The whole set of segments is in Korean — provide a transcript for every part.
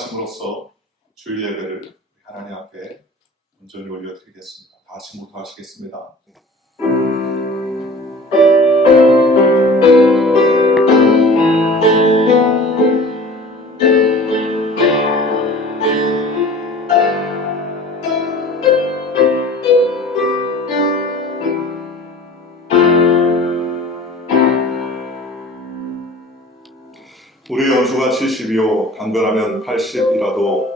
인도하심으로써 주일 예배를 하나님 앞에 온전히 올려드리겠습니다. 다 같이 묵도하시겠습니다. 우리 연수가 70이요 강건하면 80이라도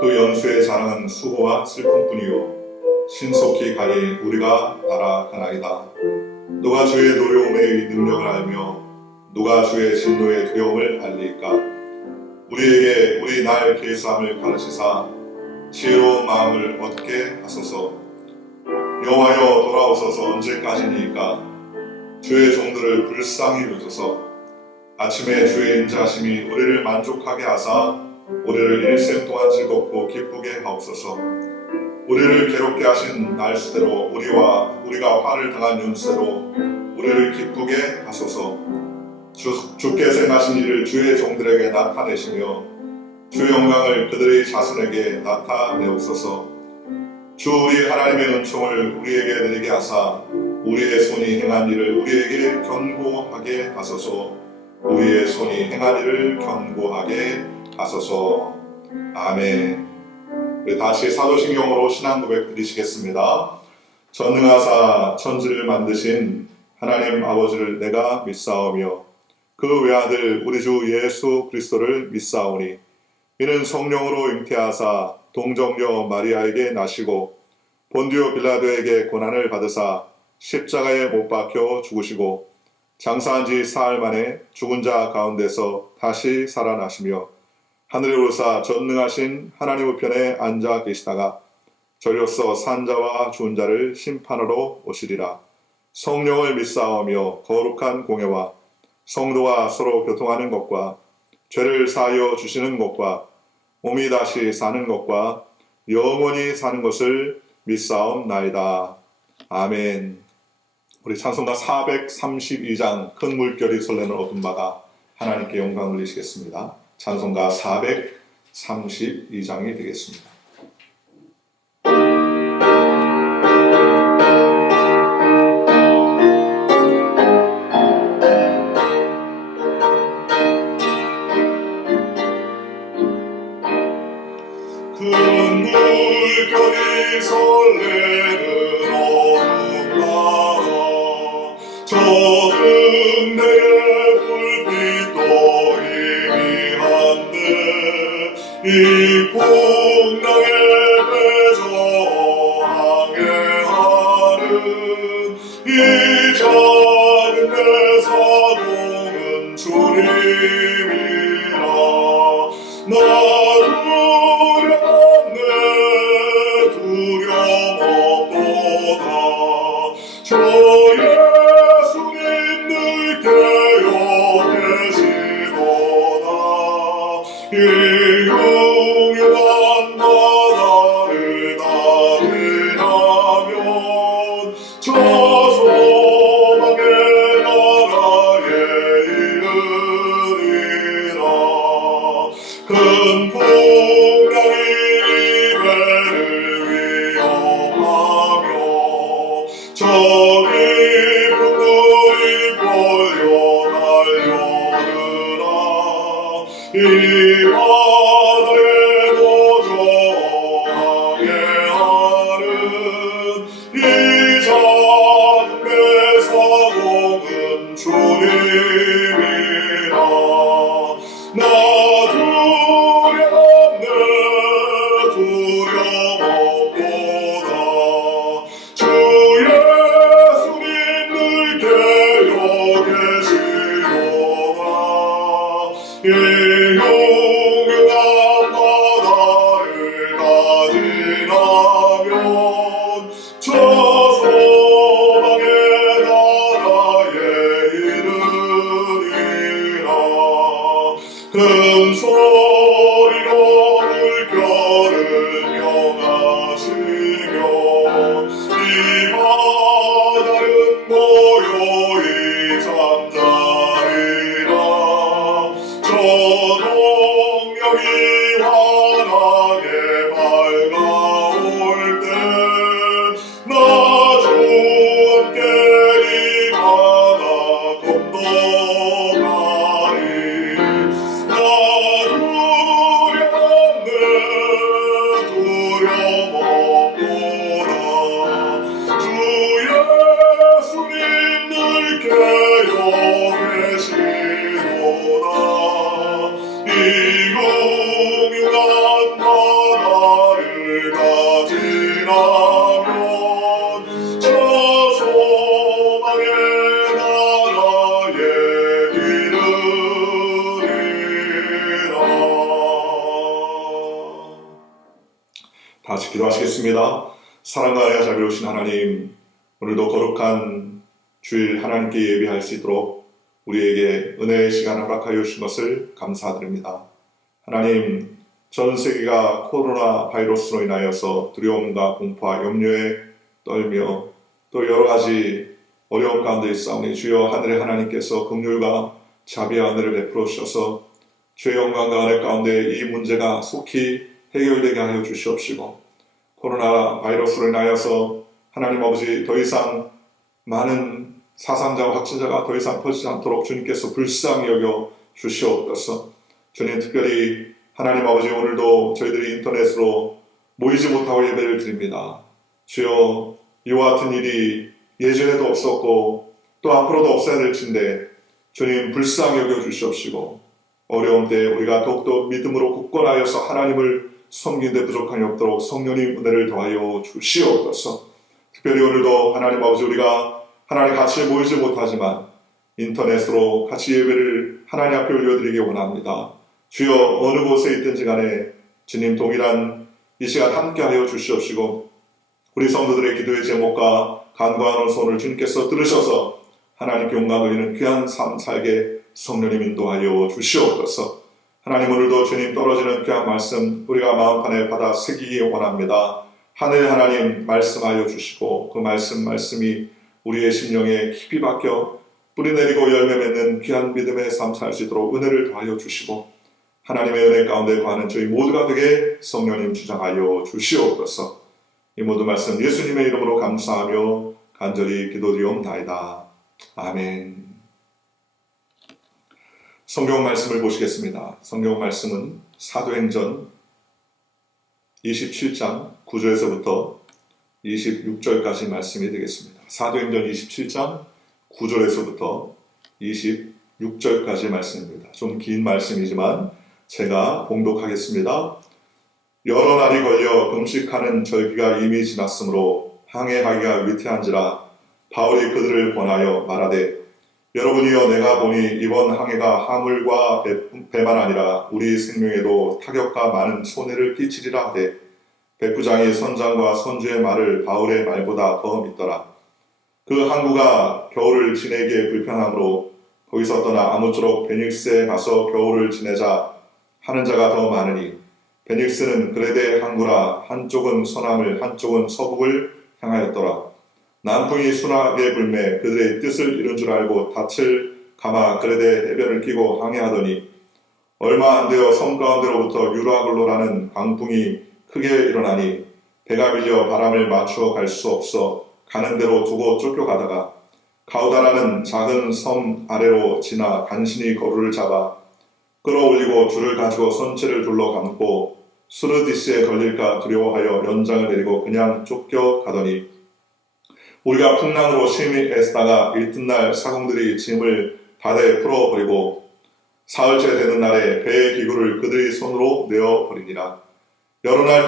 그 연수의 자랑은 수고와 슬픔뿐이요 신속히 가니 우리가 날아가나이다. 누가 주의 노려움의 능력을 알며 누가 주의 진노의 두려움을 알리까. 우리에게 우리 날 계수함을 가르치사 지혜로운 마음을 얻게 하소서. 여호와여 돌아오소서. 언제까지니까. 주의 종들을 불쌍히 여기소서. 아침에 주의 인자하심이 우리를 만족하게 하사 우리를 일생 동안 즐겁고 기쁘게 하옵소서. 우리를 괴롭게 하신 날수대로 우리가 화를 당한 연수대로 우리를 기쁘게 하소서. 주께서 행하신 일을 주의 종들에게 나타내시며 주의 영광을 그들의 자손에게 나타내옵소서. 주 우리 하나님의 은총을 우리에게 내리게 하사 우리의 손이 행한 일을 우리에게 견고하게 하소서. 우리의 손이 행한 일을 견고하게 하소서. 아멘. 우리 다시 사도신경으로 신앙 고백 드리시겠습니다. 전능하사 천지를 만드신 하나님 아버지를 내가 믿사오며 그 외아들 우리 주 예수 그리스도를 믿사오니 이는 성령으로 잉태하사 동정녀 마리아에게 나시고 본디오 빌라도에게 고난을 받으사 십자가에 못 박혀 죽으시고 장사한 지 사흘 만에 죽은 자 가운데서 다시 살아나시며 하늘에 오르사 전능하신 하나님 우편에 앉아 계시다가 저리로서 산 자와 죽은 자를 심판하러 오시리라. 성령을 믿사오며 거룩한 공예와 성도와 서로 교통하는 것과 죄를 사하여 주시는 것과 몸이 다시 사는 것과 영원히 사는 것을 믿사옵나이다. 아멘. 우리 찬송가 432장 큰 물결이 설레는 어둠 바다 하나님께 영광 돌리시겠습니다. 찬송가 432장이 되겠습니다. 큰 물결이 설레는 어둠 바다 젖은 내의 불빛도 희미한데 이 풍랑에 배저 항해하는 이 작은 내 사동은 주님이라. 나 두려움 없도다. 저 예수님 늘 깨어 계시도다. 이 흉흉한 바다를 다지나면 저 소망의 나라에 이르리라. 큰 풍랑이 배를 위협하며 저 깊은 물이 몰려 달려드나 이 바다에 도저 항해하는 이 작은 배 사동은 주님이라. 나 두렵네 찬양하게 밝아올 때 나 주 함께 이 바다 건너가리 나 두렵네 두려움 없도다 주 예수님 늘 깨어 계시도다 이 공유한 바다를 가지나면 저 소망의 나라에 이르리라. 다시 기도하시겠습니다. 사랑과 은혜가 자비로우신 하나님, 오늘도 거룩한 주일 하나님께 예배할 수 있도록 우리에게 은혜의 시간 허락하여 주신 것을 감사드립니다. 하나님, 전 세계가 코로나 바이러스로 인하여서 두려움과 공포와 염려에 떨며 또 여러 가지 어려움 가운데 있사오니 주여 하늘의 하나님께서 긍휼과 자비와 은혜를 베풀어 주셔서 주의 영광과 은혜 가운데 이 문제가 속히 해결되게 하여 주시옵시고 코로나 바이러스로 인하여서 하나님 아버지 더 이상 많은 사상자와 확진자가 더 이상 퍼지지 않도록 주님께서 불쌍히 여겨 주시옵소서. 주님 특별히 하나님 아버지 오늘도 저희들이 인터넷으로 모이지 못하고 예배를 드립니다. 주여 이와 같은 일이 예전에도 없었고 또 앞으로도 없어야 될진데 주님 불쌍히 여겨 주시옵시고 어려운 때 우리가 더욱더 믿음으로 굳건하여서 하나님을 섬기는 데 부족함이 없도록 성령님 은혜를 더하여 주시옵소서. 특별히 오늘도 하나님 아버지 우리가 하나님 같이 모이지 못하지만 인터넷으로 같이 예배를 하나님 앞에 올려드리기 원합니다. 주여 어느 곳에 있든지 간에 주님 동일한 이 시간 함께하여 주시옵시고 우리 성도들의 기도의 제목과 간구하는 손을 주님께서 들으셔서 하나님께 영광 돌리는 귀한 삶 살게 성령님 인도하여 주시옵소서. 하나님 오늘도 주님 떨어지는 귀한 말씀 우리가 마음판에 받아 새기기 원합니다. 하늘 하나님 말씀하여 주시고 그 말씀이 우리의 심령에 깊이 박혀 뿌리 내리고 열매 맺는 귀한 믿음의 삶 살 수 있도록 은혜를 더하여 주시고 하나님의 은혜 가운데 거하는 저희 모두가 되게 성령님 주장하여 주시옵소서. 이 모든 말씀 예수님의 이름으로 감사하며 간절히 기도드리옵나이다. 아멘. 성경 말씀을 보시겠습니다. 성경 말씀은 사도행전 27장 9절에서부터 26절까지 말씀이 되겠습니다. 사도행전 27장 9절에서부터 26절까지 말씀입니다. 좀 긴 말씀이지만 제가 봉독하겠습니다. 여러 날이 걸려 금식하는 절기가 이미 지났으므로 항해하기가 위태한지라 바울이 그들을 권하여 말하되 여러분이여 내가 보니 이번 항해가 화물과 배만 아니라 우리 생명에도 타격과 많은 손해를 끼치리라 하되 백부장이 선장과 선주의 말을 바울의 말보다 더 믿더라. 그 항구가 겨울을 지내기에 불편하므로 거기서 떠나 아무쪼록 베닉스에 가서 겨울을 지내자 하는 자가 더 많으니 베닉스는 그레데 항구라 한쪽은 서남을 한쪽은 서북을 향하였더라. 남풍이 순하게 불매 그들의 뜻을 이룬 줄 알고 닻을 감아 그레데 해변을 끼고 항해하더니 얼마 안 되어 섬 가운데로부터 유라글로라는 광풍이 크게 일어나니 배가 밀려 바람을 맞추어 갈 수 없어 가는 대로 두고 쫓겨가다가 가우다라는 작은 섬 아래로 지나 간신히 거루를 잡아 끌어올리고 줄을 가지고 선체를 둘러 감고 수르디스에 걸릴까 두려워하여 연장을 내리고 그냥 쫓겨가더니 우리가 풍랑으로 심히 애쓰다가 이튿날 사공들이 짐을 바다에 풀어버리고 사흘째 되는 날에 배의 기구를 그들의 손으로 내어버리니라. 여러 날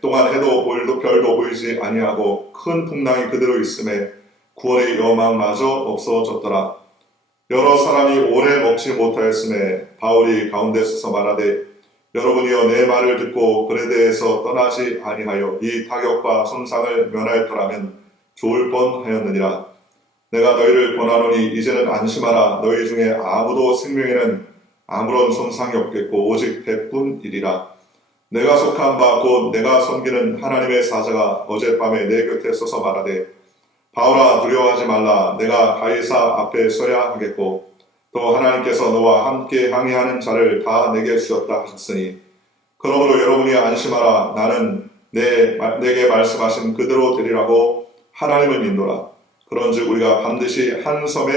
동안 해도 별도 보이지 아니하고 큰 풍랑이 그대로 있음에 구원의 여망마저 없어졌더라. 여러 사람이 오래 먹지 못하였음에 바울이 가운데 서서 말하되 여러분이여 내 말을 듣고 그레데에서 떠나지 아니하여 이 타격과 손상을 면하였더라면 좋을 뻔하였느니라. 내가 너희를 권하노니 이제는 안심하라. 너희 중에 아무도 생명에는 아무런 손상이 없겠고 오직 배뿐이리라. 내가 속한 바 곧 내가 섬기는 하나님의 사자가 어젯밤에 내 곁에 서서 말하되 바울아 두려워하지 말라. 내가 가이사 앞에 서야 하겠고 또 하나님께서 너와 함께 항해하는 자를 다 내게 주셨다 하셨으니 그러므로 여러분이 안심하라. 나는 내게 말씀하신 그대로 되리라고 하나님을 믿노라. 그런즉 우리가 반드시 한 섬에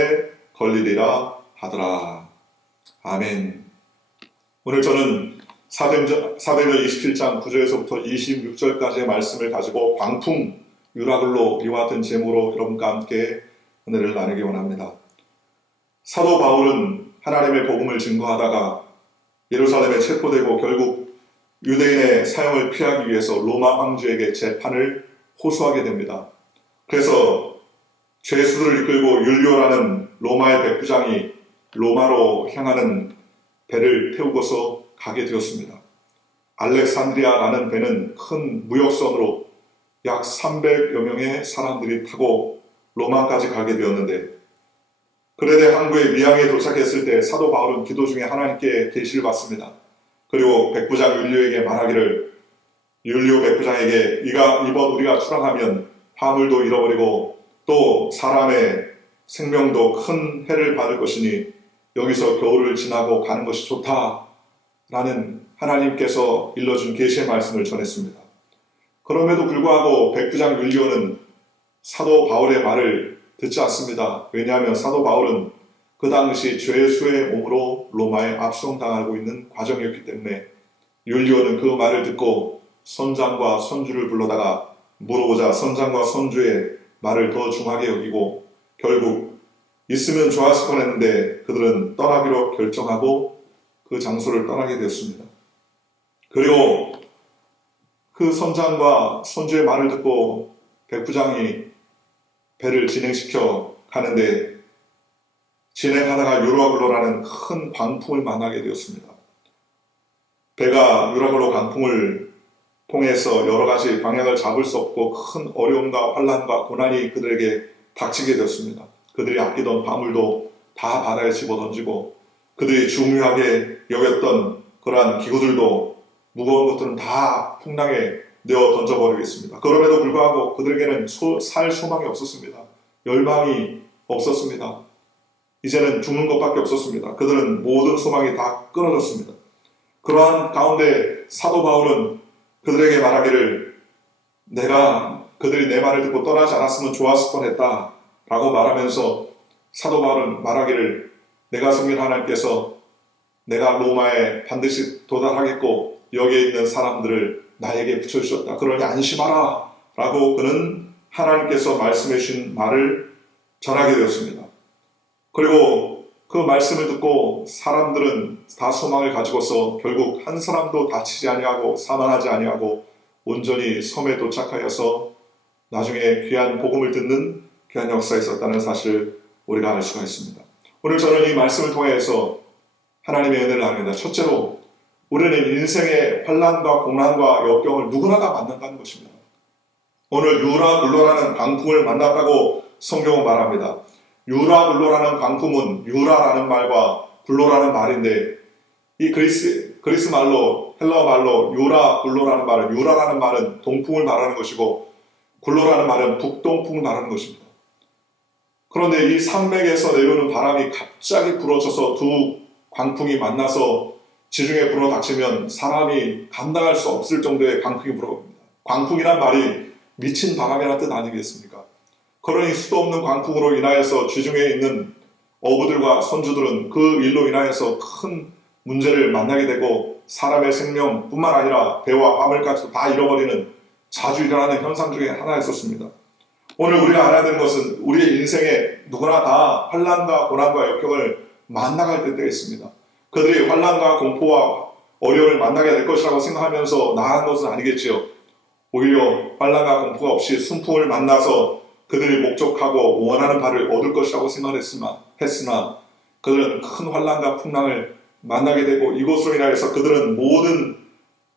걸리리라 하더라. 아멘. 오늘 저는 사도행전 27장 9절에서부터 26절까지의 말씀을 가지고 광풍 유라글로 이와 같은 제목으로 여러분과 함께 은혜를 나누기 원합니다. 사도 바울은 하나님의 복음을 증거하다가 예루살렘에 체포되고 결국 유대인의 사형을 피하기 위해서 로마 황제에게 재판을 호소하게 됩니다. 그래서 죄수들을 이끌고 율리오라는 로마의 백부장이 로마로 향하는 배를 태우고서 가게 되었습니다. 알렉산드리아라는 배는 큰 무역선으로 약 300여 명의 사람들이 타고 로마까지 가게 되었는데, 그레데 항구에 미항에 도착했을 때 사도 바울은 기도 중에 하나님께 계시를 받습니다. 그리고 백부장 율리오에게 말하기를, 율리오 백부장에게 이번 우리가 출항하면 화물도 잃어버리고 또 사람의 생명도 큰 해를 받을 것이니 여기서 겨울을 지나고 가는 것이 좋다라는 하나님께서 일러준 계시의 말씀을 전했습니다. 그럼에도 불구하고 백부장 율리오는 사도 바울의 말을 듣지 않습니다. 왜냐하면 사도 바울은 그 당시 죄수의 몸으로 로마에 압송당하고 있는 과정이었기 때문에 율리오는 그 말을 듣고 선장과 선주를 불러다가 물어보자 선장과 선주의 말을 더 중하게 여기고 결국 있으면 좋았을 뻔했는데 그들은 떠나기로 결정하고 그 장소를 떠나게 되었습니다. 그리고 그 선장과 선주의 말을 듣고 백부장이 배를 진행시켜 가는데 진행하다가 유라글로라는 큰 광풍을 만나게 되었습니다. 배가 유라글로 광풍을 통해서 여러 가지 방향을 잡을 수 없고 큰 어려움과 환난과 고난이 그들에게 닥치게 되었습니다. 그들이 아끼던 화물도 다 바다에 집어던지고 그들이 중요하게 여겼던 그러한 기구들도 무거운 것들은 다 풍랑에 내어 던져버리겠습니다. 그럼에도 불구하고 그들에게는 살 소망이 없었습니다. 열망이 없었습니다. 이제는 죽는 것밖에 없었습니다. 그들은 모든 소망이 다 끊어졌습니다. 그러한 가운데 사도 바울은 그들에게 말하기를 그들이 내 말을 듣고 떠나지 않았으면 좋았을 뻔했다 라고 말하면서 사도 바울은 말하기를 내가 섬긴 하나님께서 내가 로마에 반드시 도달하겠고 여기에 있는 사람들을 나에게 붙여주셨다. 그러니 안심하라 라고 그는 하나님께서 말씀해 주신 말을 전하게 되었습니다. 그리고 그 말씀을 듣고 사람들은 다 소망을 가지고서 결국 한 사람도 다치지 아니하고 사망하지 아니하고 온전히 섬에 도착하여서 나중에 귀한 복음을 듣는 귀한 역사가 있었다는 사실을 우리가 알 수가 있습니다. 오늘 저는 이 말씀을 통해서 하나님의 은혜를 나눕니다. 첫째로 우리는 인생의 환난과 고난과 역경을 누구나 다 만난다는 것입니다. 오늘 유라굴로라는 광풍을 만났다고 성경은 말합니다. 유라굴로라는 광풍은 유라라는 말과 굴로라는 말인데 이 그리스 말로 헬라어 말로 유라굴로라는 말은 유라라는 말은 동풍을 말하는 것이고 굴로라는 말은 북동풍을 말하는 것입니다. 그런데 이 산맥에서 내려오는 바람이 갑자기 불어져서 두 광풍이 만나서 지중해 불어닥치면 사람이 감당할 수 없을 정도의 광풍이 불어옵니다. 광풍이란 말이 미친 바람이라는 뜻 아니겠습니까? 그러니 수도 없는 광풍으로 인하여서 지중해에 있는 어부들과 선주들은 그 일로 인하여서 큰 문제를 만나게 되고 사람의 생명뿐만 아니라 배와 화물까지도 다 잃어버리는 자주 일어나는 현상 중에 하나였었습니다. 오늘 우리가 알아야 되는 것은 우리의 인생에 누구나 다 환난과 고난과 역경을 만나갈 때가 있습니다. 그들이 환난과 공포와 어려움을 만나게 될 것이라고 생각하면서 나아간 것은 아니겠지요. 오히려 환난과 공포가 없이 순풍을 만나서 그들이 목적하고 원하는 바를 얻을 것이라고 생각했으나 그들은 큰 환난과 풍랑을 만나게 되고 이것으로 인하여서 그들은 모든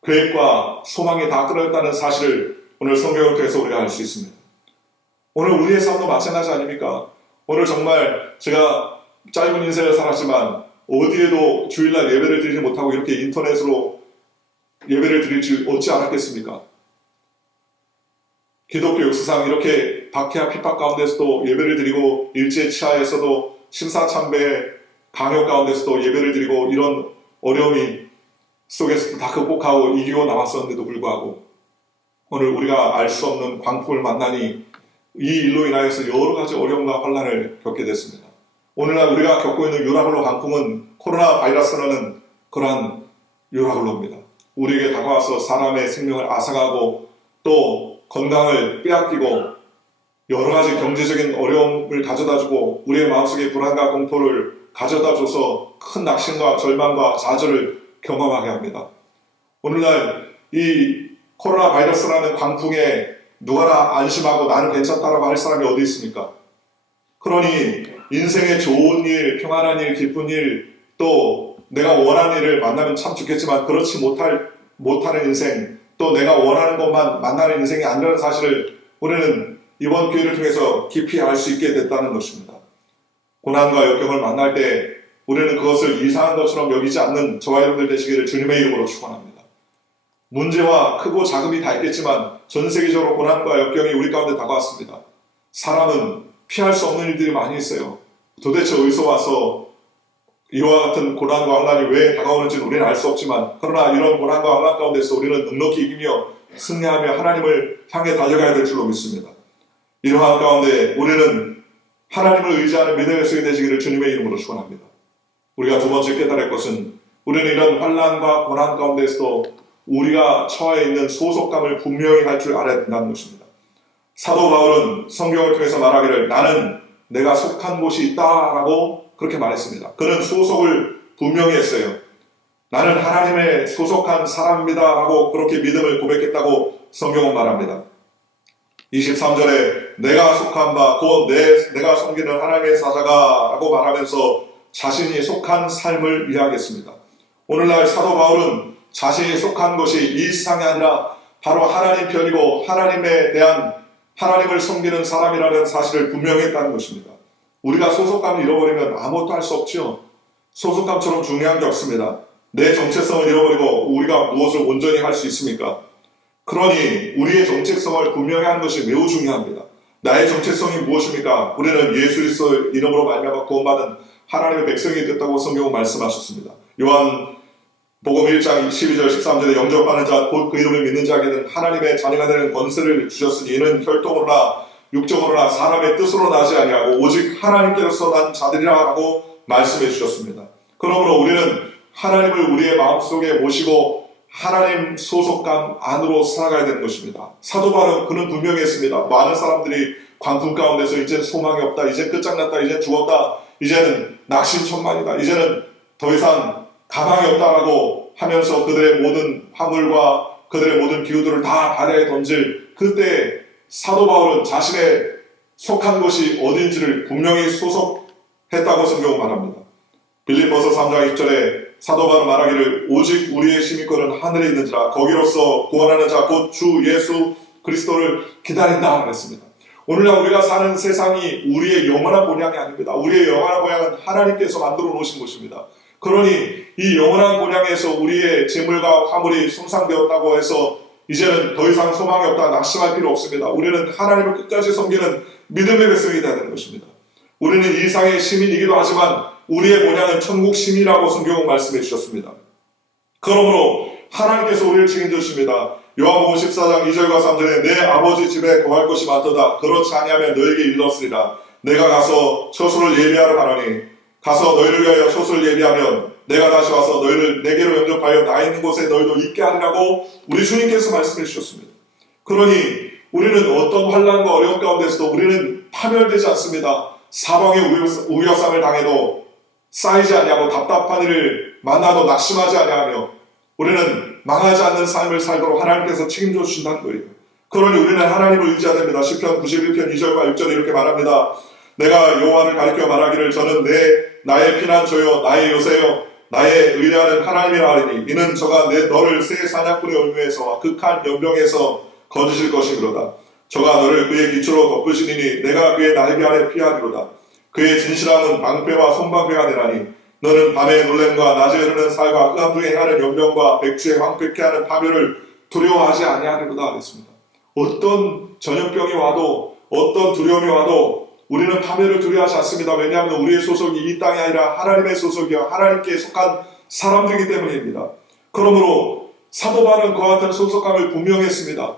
계획과 소망이 다 끊어졌다는 사실을 오늘 성경을 통해서 우리가 알 수 있습니다. 오늘 우리의 삶도 마찬가지 아닙니까? 오늘 정말 제가 짧은 인생을 살았지만 어디에도 주일날 예배를 드리지 못하고 이렇게 인터넷으로 예배를 드릴 줄 어찌 알았겠습니까? 기독교 역사상 이렇게 박해와 핍박 가운데서도 예배를 드리고 일제치하에서도 심사참배 강요 가운데서도 예배를 드리고 이런 어려움이 속에서 다 극복하고 이기고 나왔었는데도 불구하고 오늘 우리가 알 수 없는 광풍을 만나니 이 일로 인하여서 여러 가지 어려움과 환난을 겪게 됐습니다. 오늘날 우리가 겪고 있는 유라굴로 광풍은 코로나 바이러스라는 그러한 유라굴로입니다. 우리에게 다가와서 사람의 생명을 앗아가고 또 건강을 빼앗기고 여러 가지 경제적인 어려움을 가져다주고 우리의 마음속에 불안과 공포를 가져다줘서 큰 낙심과 절망과 좌절을 경험하게 합니다. 오늘날 이 코로나 바이러스라는 광풍에 누가나 안심하고 나는 괜찮다라고 할 사람이 어디 있습니까? 그러니 인생의 좋은 일, 평안한 일, 기쁜 일, 또 내가 원하는 일을 만나면 참 좋겠지만 그렇지 못하는 인생, 또 내가 원하는 것만 만나는 인생이 아니라는 사실을 우리는 이번 기회를 통해서 깊이 알 수 있게 됐다는 것입니다. 고난과 역경을 만날 때 우리는 그것을 이상한 것처럼 여기지 않는 저와 여러분들 되시기를 주님의 이름으로 축원합니다. 문제와 크고 작음이 다 있겠지만 전 세계적으로 고난과 역경이 우리 가운데 다가왔습니다. 사람은 피할 수 없는 일들이 많이 있어요. 도대체 어디서 와서 이와 같은 고난과 환난이 왜 다가오는지는 우리는 알 수 없지만 그러나 이런 고난과 환난 가운데서 우리는 넉넉히 이기며 승리하며 하나님을 향해 달려가야 될 줄로 믿습니다. 이러한 가운데 우리는 하나님을 의지하는 믿음의 속에 되시기를 주님의 이름으로 축원합니다. 우리가 두 번째 깨달을 것은 우리는 이런 환난과 고난 가운데서도 우리가 처해 있는 소속감을 분명히 할 줄 알아야 된다는 것입니다. 사도 바울은 성경을 통해서 말하기를 나는 내가 속한 곳이 있다라고 그렇게 말했습니다. 그는 소속을 분명히 했어요. 나는 하나님의 소속한 사람입니다 라고 그렇게 믿음을 고백했다고 성경은 말합니다. 23절에 내가 속한 바 곧 내가 섬기는 하나님의 사자가 라고 말하면서 자신이 속한 삶을 이야기했습니다. 오늘날 사도 바울은 자신이 속한 것이 이 세상이 아니라 바로 하나님 편이고 하나님을 섬기는 사람이라는 사실을 분명히 했다는 것입니다. 우리가 소속감을 잃어버리면 아무것도 할 수 없죠. 소속감처럼 중요한 게 없습니다. 내 정체성을 잃어버리고 우리가 무엇을 온전히 할 수 있습니까? 그러니 우리의 정체성을 분명히 하는 것이 매우 중요합니다. 나의 정체성이 무엇입니까? 우리는 예수 그리스도 이름으로 말미암아 구원받은 하나님의 백성이 됐다고 성경은 말씀하셨습니다. 요한 복음 1장 12절 13절에 영접하는 자 곧 그 이름을 믿는 자에게는 하나님의 자녀가 되는 권세를 주셨으니 이는 혈통으로나 육정으로나 사람의 뜻으로 나지 아니하고 오직 하나님께로서 난 자들이라고 말씀해 주셨습니다. 그러므로 우리는 하나님을 우리의 마음속에 모시고 하나님 소속감 안으로 살아가야 되는 것입니다. 사도 바울은 그는 분명히 했습니다. 많은 사람들이 광풍 가운데서 이제 소망이 없다, 이제 끝장났다, 이제 죽었다, 이제는 낙심천만이다, 이제는 더 이상 가망이 없다라고 하면서 그들의 모든 화물과 그들의 모든 기후들을 다 바다에 던질 그때 사도 바울은 자신의 속한 것이 어딘지를 분명히 소속했다고 성경은 말합니다. 빌립보서 3장 20절에 사도 바울은 말하기를 오직 우리의 시민권은 하늘에 있는지라 거기로서 구원하는 자 곧 주 예수 그리스도를 기다린다 그랬습니다. 오늘날 우리가 사는 세상이 우리의 영원한 본향이 아닙니다. 우리의 영원한 본향은 하나님께서 만들어 놓으신 곳입니다. 그러니 이 영원한 본향에서 우리의 재물과 화물이 손상되었다고 해서 이제는 더 이상 소망이 없다, 낙심할 필요 없습니다. 우리는 하나님을 끝까지 섬기는 믿음의 백성이 되어야 되는 것입니다. 우리는 이 세상의 시민이기도 하지만 우리의 본향은 천국 시민이라고 성경은 말씀해 주셨습니다. 그러므로 하나님께서 우리를 책임져 주십니다. 요한복음 14장 2절과 3절에 내 아버지 집에 거할 것이 많도다. 그렇지 아니하면 너에게 이르렀으리라. 내가 가서 처소를 예비하러 가노니 가서 너희를 위하여 처소를 예비하면 내가 다시 와서 너희를 내게로 영접하여 나 있는 곳에 너희도 있게 하리라고 우리 주님께서 말씀해 주셨습니다. 그러니 우리는 어떤 환난과 어려움 가운데서도 우리는 파멸되지 않습니다. 사방의 우겨쌈을 당해도 쌓이지 아니하고 답답한 일을 만나도 낙심하지 아니하며 우리는 망하지 않는 삶을 살도록 하나님께서 책임져 주신다는 거예요. 그러니 우리는 하나님을 의지해야 됩니다. 시편 91편 2절과 6절에 이렇게 말합니다. 내가 여호와를 가리켜 말하기를 저는 나의 피난처요 나의 요새요 나의 의뢰하는 하나님이라 하리니 이는 저가 너를 새 사냥꾼의 올무에서 극한 연병에서 거두실 것이므로다. 저가 너를 그의 기초로 덮으시리니 내가 그의 날개 아래 피하리로다. 그의 진실함은 방패와 손방패가 되나니 너는 밤의 놀램과 낮에 흐르는 살과 흑암 중에 하는 연병과 백주에 황폐케 하는 파멸을 두려워하지 아니하리로다 하랬습니다. 어떤 전염병이 와도 어떤 두려움이 와도 우리는 파멸을 두려워하지 않습니다. 왜냐하면 우리의 소속이 이 땅이 아니라 하나님의 소속이여 하나님께 속한 사람들이기 때문입니다. 그러므로 사도 바울은 그와 같은 소속감을 분명히 했습니다.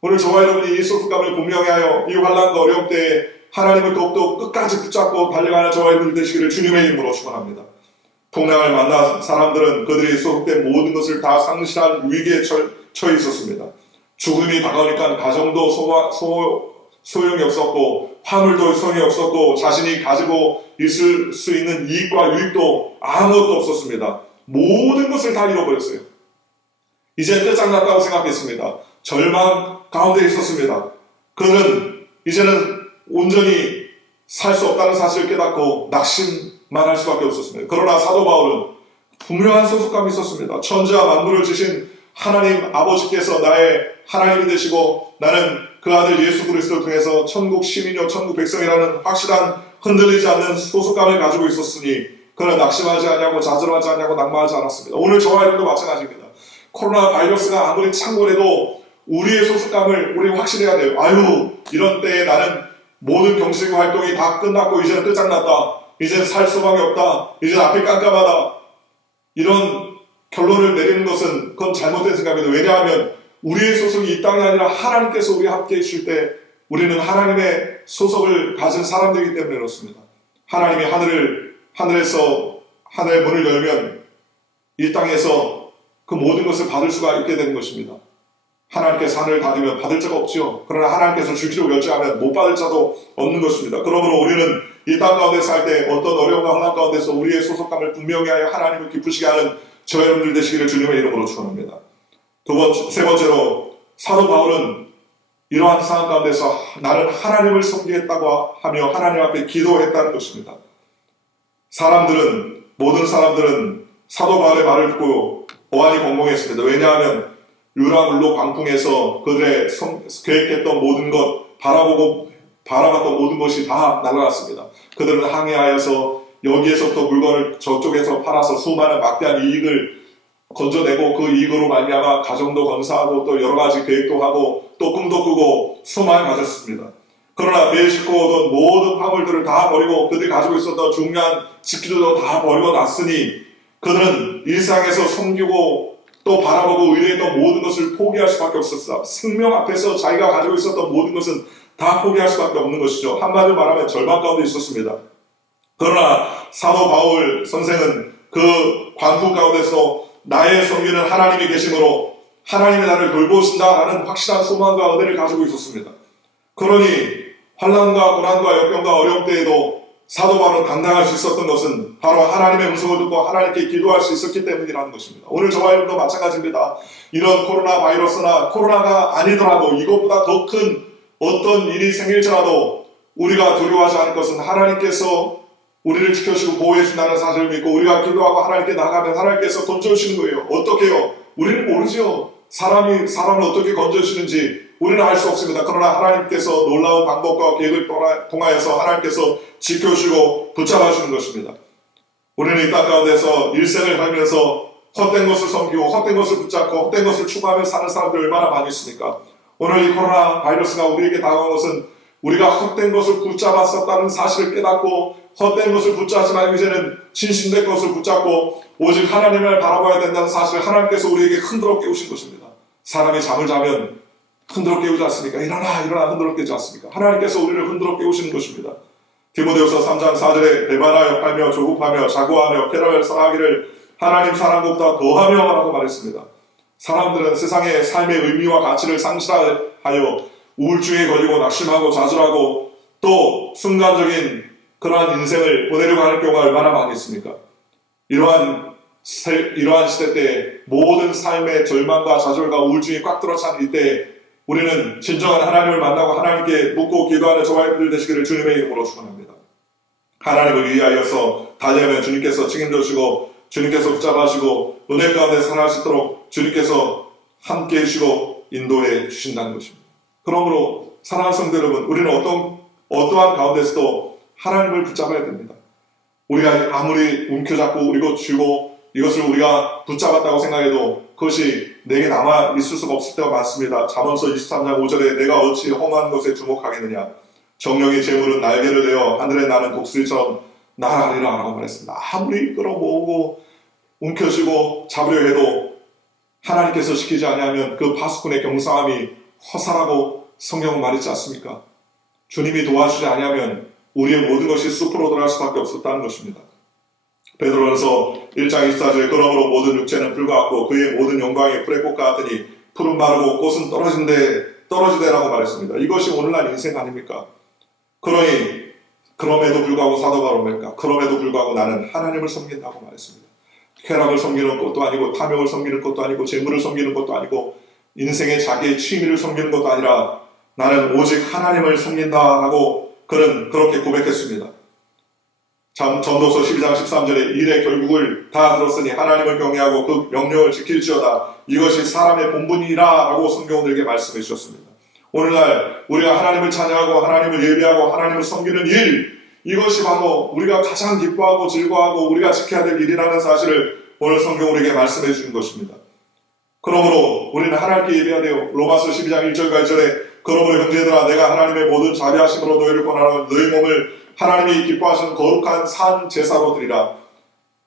오늘 저와 여러분이 이 소속감을 분명히 하여 이 환난과 어려움 때에 하나님을 더욱더 끝까지 붙잡고 달려가는 저와 여러분들 되시기를 주님의 이름으로 축원합니다. 동행을 만난 사람들은 그들이 소속된 모든 것을 다 상실한 위기에 처해 있었습니다. 죽음이 다가오니까 가정도 소용이 없었고 화물도 소용이 없었고 자신이 가지고 있을 수 있는 이익과 유익도 아무것도 없었습니다. 모든 것을 다 잃어버렸어요. 이제 끝장났다고 생각했습니다. 절망 가운데 있었습니다. 그는 이제는 온전히 살 수 없다는 사실을 깨닫고 낙심만 할 수밖에 없었습니다. 그러나 사도 바울은 분명한 소속감이 있었습니다. 천지와 만물을 주신 하나님 아버지께서 나의 하나님이 되시고 나는 그 아들 예수 그리스도를 통해서 천국 시민이요 천국 백성이라는 확실한 흔들리지 않는 소속감을 가지고 있었으니 그는 낙심하지 않냐고 좌절하지 않냐고 낙마하지 않았습니다. 오늘 저와 여러분도 마찬가지입니다. 코로나 바이러스가 아무리 창궐해도 우리의 소속감을 우리 확실해야 돼요. 아유, 이런 때에 나는 모든 경제적 활동이 다 끝났고 이제는 끝장났다. 이제는 살 수밖에 없다. 이제는 앞이 깜깜하다. 이런 결론을 내리는 것은 그건 잘못된 생각입니다. 왜냐하면 우리의 소속이 이 땅이 아니라 하나님께서 우리와 함께 해주실 때 우리는 하나님의 소속을 가진 사람들이기 때문에 그렇습니다. 하나님이 하늘에서 하늘의 문을 열면 이 땅에서 그 모든 것을 받을 수가 있게 되는 것입니다. 하나님께서 하늘을 닫으면 받을 자가 없지요. 그러나 하나님께서 주기로 결정하면 못 받을 자도 없는 것입니다. 그러므로 우리는 이 땅 가운데 살 때 어떤 어려움과 환난 가운데서 우리의 소속감을 분명히 하여 하나님을 기쁘시게 하는 저와 여러분들 되시기를 주님의 이름으로 축원합니다. 세 번째로 사도 바울은 이러한 상황 가운데서 나는 하나님을 섬기겠다고 하며 하나님 앞에 기도했다는 것입니다. 모든 사람들은 사도 바울의 말을 듣고 오한이 공공했습니다. 왜냐하면 유라굴로 광풍에서 그들의 계획했던 모든 것, 바라봤던 모든 것이 다 날아갔습니다. 그들은 항해하여서 여기에서부터 물건을 저쪽에서 팔아서 수많은 막대한 이익을 건져내고 그 이익으로 말미암아 가정도 건사하고 또 여러 가지 계획도 하고 또 꿈도 꾸고 수많이 가졌습니다. 그러나 배에 싣고 오던 모든 화물들을 다 버리고 그들이 가지고 있었던 중요한 지키들도 다 버리고 났으니 그들은 일상에서 섬기고 또 바라보고 의뢰했던 모든 것을 포기할 수밖에 없었어. 생명 앞에서 자기가 가지고 있었던 모든 것은 다 포기할 수밖에 없는 것이죠. 한마디로 말하면 절망 가운데 있었습니다. 그러나 사도 바울 선생은 그 광풍 가운데서 나의 섬기는 하나님이 계심으로 하나님이 나를 돌보신다라는 확실한 소망과 은혜를 가지고 있었습니다. 그러니 환난과 고난과 역경과 어려움 때에도 사도 바울은 감당할 수 있었던 것은 바로 하나님의 음성을 듣고 하나님께 기도할 수 있었기 때문이라는 것입니다. 오늘 저와 여러분도 마찬가지입니다. 이런 코로나 바이러스나 코로나가 아니더라도 이것보다 더 큰 어떤 일이 생길지라도 우리가 두려워하지 않을 것은 하나님께서 우리를 지켜주시고 보호해 준다는 사실을 믿고 우리가 기도하고 하나님께 나가면 하나님께서 건져주시는 거예요. 어떻게요? 우리는 모르죠. 사람을 어떻게 건져주시는지 우리는 알 수 없습니다. 그러나 하나님께서 놀라운 방법과 계획을 통하여서 하나님께서 지켜주시고 붙잡아주는 것입니다. 우리는 이 땅 가운데서 일생을 살면서 헛된 것을 섬기고 헛된 것을 붙잡고 헛된 것을 추구하며 사는 사람들이 얼마나 많이 있습니까? 오늘 이 코로나 바이러스가 우리에게 다가온 것은 우리가 헛된 것을 붙잡았었다는 사실을 깨닫고 헛된 것을 붙잡지 말고 이제는 진심된 것을 붙잡고 오직 하나님을 바라봐야 된다는 사실을 하나님께서 우리에게 흔들어 깨우신 것입니다. 사람이 잠을 자면 흔들어 깨우지 않습니까? 일어나 흔들어 깨우지 않습니까? 하나님께서 우리를 흔들어 깨우시는 것입니다. 디모데후서 3장 4절에 배반하여 팔며 조급하며 자고하며 쾌락을 쌓아하기를 하나님 사랑한 것보다 더하며 라고 말했습니다. 사람들은 세상의 삶의 의미와 가치를 상실하여 우울증에 걸리고 낙심하고 좌절하고 또 순간적인 그러한 인생을 보내려고 하는 경우가 얼마나 많이 있습니까? 이러한 시대 때에 모든 삶의 절망과 좌절과 우울증이 꽉 들어찬 이때에 우리는 진정한 하나님을 만나고 하나님께 묻고 기도하는 저와 여러분들 되시기를 주님의 이름으로 축원합니다. 하나님을 위하여서 달려면 주님께서 책임져 주시고 주님께서 붙잡아주시고 은혜 가운데 살아갈 수 있도록 주님께서 함께 해주시고 인도해 주신다는 것입니다. 그러므로 사랑하는 성도 여러분, 우리는 어떠한 가운데서도 하나님을 붙잡아야 됩니다. 우리가 아무리 움켜잡고 우리고 쥐고 이것을 우리가 붙잡았다고 생각해도 그것이 내게 남아 있을 수가 없을 때가 많습니다. 잠언서 23장 5절에 내가 어찌 험한 것에 주목하겠느냐. 정령의 재물은 날개를 내어 하늘에 나는 독수리처럼 날아가리라 라고 말했습니다. 아무리 끌어모으고 움켜쥐고 잡으려 해도 하나님께서 시키지 아니하면 그 파수꾼의 경사함이 허사라고 성경은 말했지 않습니까? 주님이 도와주지 아니하면 우리의 모든 것이 숲으로 돌아갈 수밖에 없었다는 것입니다. 베드로전서 1장 24절에 그러므로 모든 육체는 풀과 같고 그의 모든 영광이 풀의 꽃과 같으니 풀은 마르고 꽃은 떨어지되라고 말했습니다. 이것이 오늘날 인생 아닙니까? 그러니 그럼에도 불구하고 사도 바울입니까? 그럼에도 불구하고 나는 하나님을 섬긴다고 말했습니다. 쾌락을 섬기는 것도 아니고 탐욕을 섬기는 것도 아니고 재물을 섬기는 것도 아니고 인생의 자기의 취미를 섬기는 것도 아니라 나는 오직 하나님을 섬긴다라고 그는 그렇게 고백했습니다. 전도서 12장 13절에 일의 결국을 다 들었으니 하나님을 경외하고 그 명령을 지킬지어다. 이것이 사람의 본분이라 라고 성경은 우리에게 말씀해 주셨습니다. 오늘날 우리가 하나님을 찬양하고 하나님을 예배하고 하나님을 섬기는 일, 이것이 바로 우리가 가장 기뻐하고 즐거워하고 우리가 지켜야 될 일이라는 사실을 오늘 성경 우리에게 말씀해 주는 것입니다. 그러므로 우리는 하나님께 예배해야 돼요. 로마서 12장 1절과 2절에 그러므로 형제들아 내가 하나님의 모든 자비하심으로 너희를 권하노니 너희 몸을 하나님이 기뻐하시는 거룩한 산 제사로 드리라.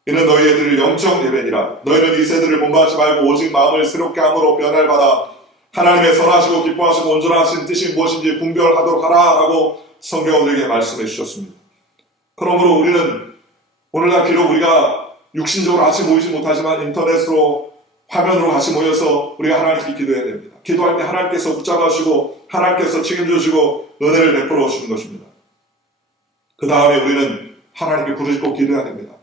이는 너희의 드릴 영적 예배니라. 너희는 이 세대를 본받지 말고 오직 마음을 새롭게 함으로 변화를 받아 하나님의 선하시고 기뻐하시고 온전하신 뜻이 무엇인지 분별하도록 하라 라고 성경은 우리에게 말씀해 주셨습니다. 그러므로 우리는 오늘날 비록 우리가 육신적으로 같이 모이지 못하지만 인터넷으로 화면으로 같이 모여서 우리가 하나님께 기도해야 됩니다. 기도할 때 하나님께서 붙잡아 주시고 하나님께서 책임져 주시고 은혜를 베풀어 주시는 것입니다. 그 다음에 우리는 하나님께 부르짖고 기도해야 됩니다.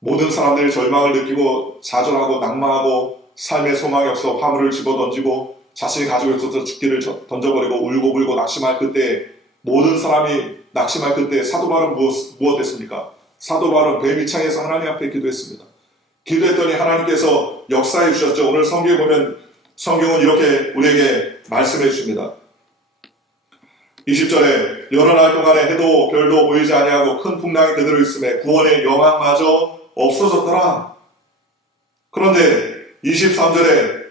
모든 사람들이 절망을 느끼고 좌절하고 낙망하고 삶의 소망이 없어 화물을 집어던지고 자신이 가지고 있어서 죽기를 던져버리고 울고불고 낙심할 그때 모든 사람이 낙심할 그때 사도 바울은 무엇 했습니까? 사도 바울은 뱀이창에서 하나님 앞에 기도했습니다. 기도했더니 하나님께서 역사해 주셨죠. 오늘 성경에 보면 성경은 이렇게 우리에게 말씀해 주십니다. 20절에 여러 날 동안에 해도 별도 보이지 아니하고 큰 풍랑이 그대로 있음에 구원의 영광마저 없어졌더라. 그런데 23절에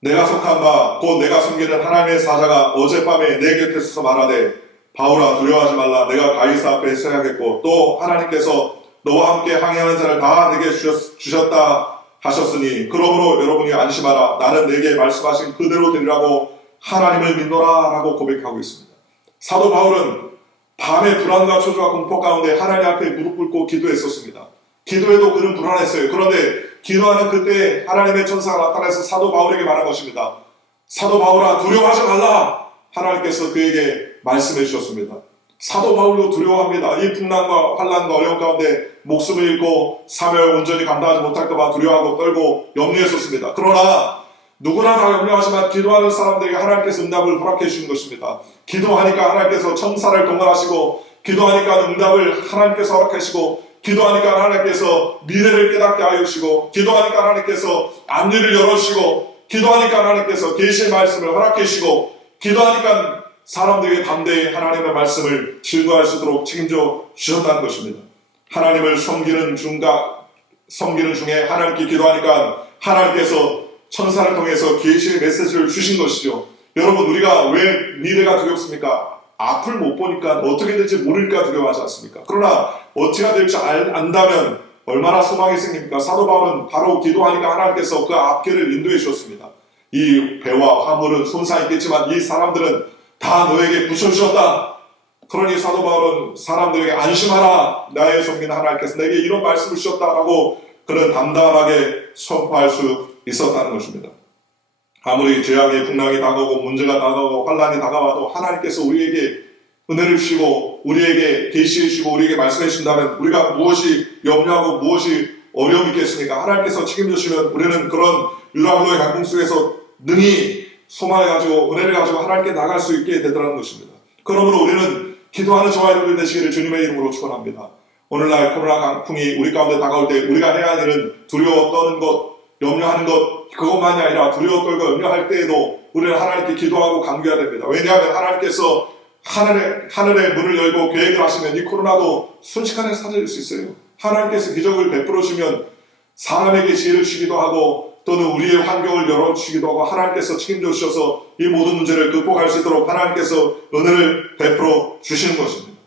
내가 속한 바 곧 내가 섬기는 하나님의 사자가 어젯밤에 내 곁에 서서 말하되 바울아 두려워하지 말라. 내가 가이사 앞에 서야겠고 또 하나님께서 너와 함께 항해하는 자를 다 내게 주셨다 하셨으니 그러므로 여러분이 안심하라. 나는 내게 말씀하신 그대로 되리라고 하나님을 믿노라 라고 고백하고 있습니다. 사도 바울은 밤에 불안과 초조와 공포 가운데 하나님 앞에 무릎 꿇고 기도했었습니다. 기도해도 그는 불안했어요. 그런데 기도하는 그때 하나님의 천사가 나타나서 사도 바울에게 말한 것입니다. 사도 바울아 두려워하지 말라. 하나님께서 그에게 말씀해 주셨습니다. 사도 바울도 두려워합니다. 이 풍랑과 환난과 어려움 가운데 목숨을 잃고 사명을 온전히 감당하지 못할까 봐 두려워하고 떨고 염려했었습니다. 그러나 누구나 다 염려하지만 기도하는 사람들에게 하나님께서 응답을 허락해 주시는 것입니다. 기도하니까 하나님께서 천사를 동원하시고 기도하니까 응답을 하나님께서 허락하시고 기도하니까 하나님께서 미래를 깨닫게 하여 주시고 기도하니까 하나님께서 앞니를 열어주시고 기도하니까 하나님께서 계시의 말씀을 허락해 주시고 기도하니까 사람들에게 담대히 하나님의 말씀을 증거할 수 있도록 책임져 주셨다는 것입니다. 하나님을 섬기는 중에 하나님께 기도하니까 하나님께서 천사를 통해서 계시의 메시지를 주신 것이죠. 여러분 우리가 왜 미래가 두렵습니까? 앞을 못 보니까 어떻게 될지 모르니까 두려워하지 않습니까? 그러나 어찌가 될지 안다면 얼마나 소망이 생깁니까? 사도 바울은 바로 기도하니까 하나님께서 그 앞길을 인도해 주셨습니다. 이 배와 화물은 손상이 있겠지만 이 사람들은 다 너에게 붙여주셨다. 그러니 사도 바울은 사람들에게 안심하라. 나의 섬기는 하나님께서 내게 이런 말씀을 주셨다라고 그는 담담하게 선포할 수 있었다는 것입니다. 아무리 재앙의 풍랑이 다가오고 문제가 다가오고 환난이 다가와도 하나님께서 우리에게 은혜를 주시고 우리에게 계시해 주시고 우리에게 말씀해 주신다면 우리가 무엇이 염려하고 무엇이 어려움이 있겠습니까? 하나님께서 책임져 주시면 우리는 그런 유라굴로의 강풍 속에서 능히 소망을 가지고 은혜를 가지고 하나님께 나갈 수 있게 되더라는 것입니다. 그러므로 우리는 기도하는 저와 여러분들 되시기를 주님의 이름으로 축원합니다. 오늘날 코로나 강풍이 우리 가운데 다가올 때 우리가 해야 할 일은 두려워 떠는 것, 염려하는 것 그것만이 아니라 두려워 떨고 염려할 때에도 우리는 하나님께 기도하고 간구해야 됩니다. 왜냐하면 하나님께서 하늘의 문을 열고 계획을 하시면 이 코로나도 순식간에 사라질 수 있어요. 하나님께서 기적을 베풀어 주시면 사람에게 지혜를 주시기도 하고 또는 우리의 환경을 열어주시기도 하고 하나님께서 책임져 주셔서 이 모든 문제를 극복할 수 있도록 하나님께서 은혜를 베풀어 주시는 것입니다.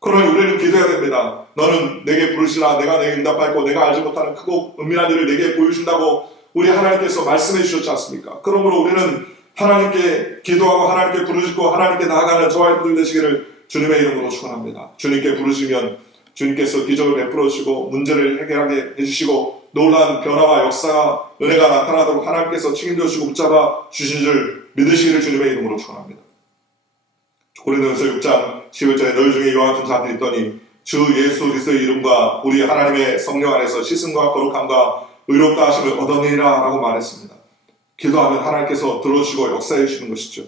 그러니 우리는 기도해야 됩니다. 너는 내게 부르시라. 내가 내게 응답하고 내가 알지 못하는 크고 은밀한 일을 내게 보여준다고 우리 하나님께서 말씀해 주셨지 않습니까? 그러므로 우리는 하나님께 기도하고 하나님께 부르짖고 하나님께 나아가는 저와 여러분들 되시기를 주님의 이름으로 축원합니다. 주님께 부르시면 주님께서 기적을 베풀어 주시고 문제를 해결하게 해주시고 놀라운 변화와 역사가 은혜가 나타나도록 하나님께서 책임져 주시고 붙잡아 주신 줄 믿으시기를 주님의 이름으로 축원합니다. 고린도전서 6장 11절에 너희 중에 이와 같은 자들이 있더니 주 예수 그리스도의 이름과 우리 하나님의 성령 안에서 씻음과 거룩함과 의롭다 하심을 얻었느니라 라고 말했습니다. 기도하면 하나님께서 들어주시고 역사해 주시는 것이죠.